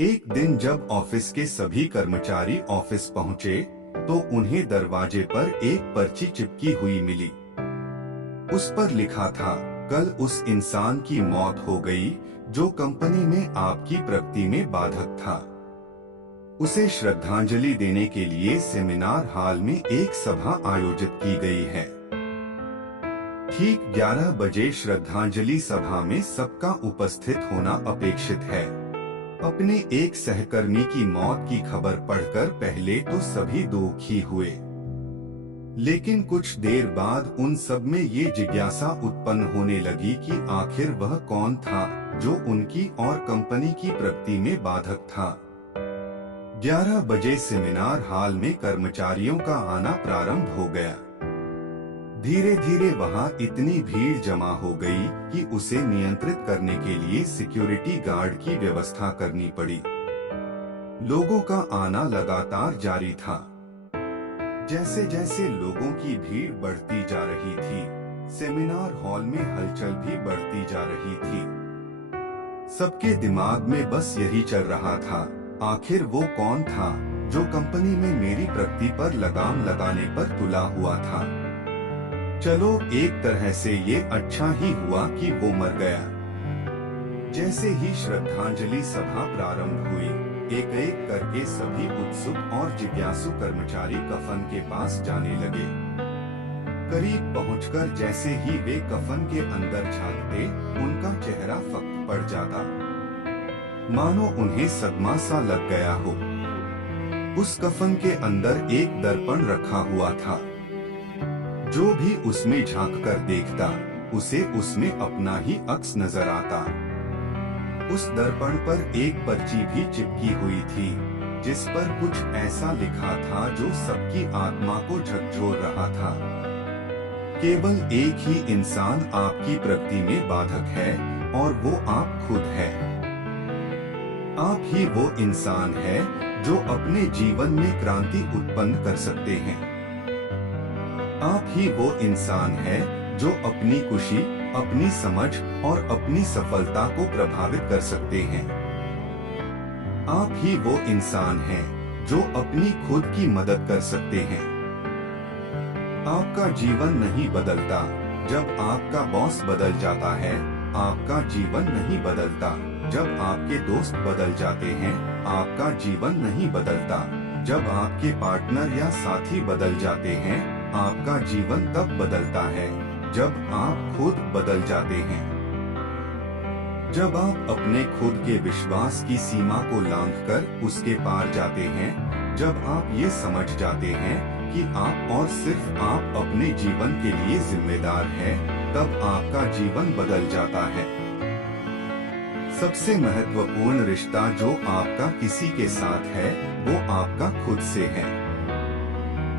एक दिन जब ऑफिस के सभी कर्मचारी ऑफिस पहुंचे, तो उन्हें दरवाजे पर एक पर्ची चिपकी हुई मिली। उस पर लिखा था, कल उस इंसान की मौत हो गई जो कंपनी में आपकी प्रगति में बाधक था। उसे श्रद्धांजलि देने के लिए सेमिनार हॉल में एक सभा आयोजित की गई है। ठीक 11 बजे श्रद्धांजलि सभा में सबका उपस्थित होना अपेक्षित है। अपने एक सहकर्मी की मौत की खबर पढ़कर पहले तो सभी दुखी हुए, लेकिन कुछ देर बाद उन सब में ये जिज्ञासा उत्पन्न होने लगी कि आखिर वह कौन था जो उनकी और कंपनी की प्रगति में बाधक था। 11 बजे सेमिनार हॉल में कर्मचारियों का आना प्रारंभ हो गया। धीरे धीरे वहां इतनी भीड़ जमा हो गई कि उसे नियंत्रित करने के लिए सिक्योरिटी गार्ड की व्यवस्था करनी पड़ी। लोगों का आना लगातार जारी था। जैसे जैसे लोगों की भीड़ बढ़ती जा रही थी, सेमिनार हॉल में हलचल भी बढ़ती जा रही थी। सबके दिमाग में बस यही चल रहा था, आखिर वो कौन था जो कंपनी में मेरी प्रगति पर लगाम लगाने पर तुला हुआ था। चलो, एक तरह से ये अच्छा ही हुआ कि वो मर गया। जैसे ही श्रद्धांजलि सभा प्रारंभ हुई, एक एक करके सभी उत्सुक और जिज्ञासु कर्मचारी कफन के पास जाने लगे। करीब पहुंचकर जैसे ही वे कफन के अंदर झांकते, उनका चेहरा फक्त पड़ जाता, मानो उन्हें सदमा सा लग गया हो। उस कफन के अंदर एक दर्पण रखा हुआ था। जो भी उसमें झांककर देखता, उसे उसमें अपना ही अक्स नजर आता। उस दर्पण पर एक पर्ची भी चिपकी हुई थी, जिस पर कुछ ऐसा लिखा था जो सबकी आत्मा को झकझोर रहा था। केवल एक ही इंसान आपकी प्रगति में बाधक है, और वो आप खुद है। आप ही वो इंसान है जो अपने जीवन में क्रांति उत्पन्न कर सकते हैं। आप ही वो इंसान है जो अपनी खुशी, अपनी समझ और अपनी सफलता को प्रभावित कर सकते हैं। आप ही वो इंसान है जो अपनी खुद की मदद कर सकते हैं। आपका जीवन नहीं बदलता जब आपका बॉस बदल जाता है, आपका जीवन नहीं बदलता जब आपके दोस्त बदल जाते हैं, आपका जीवन नहीं बदलता जब आपके पार्टनर या साथी बदल जाते हैं, आपका जीवन तब बदलता है जब आप खुद बदल जाते हैं। जब आप अपने खुद के विश्वास की सीमा को लांघकर उसके पार जाते हैं, जब आप ये समझ जाते हैं कि आप और सिर्फ आप अपने जीवन के लिए जिम्मेदार हैं, तब आपका जीवन बदल जाता है। सबसे महत्वपूर्ण रिश्ता जो आपका किसी के साथ है, वो आपका खुद से है।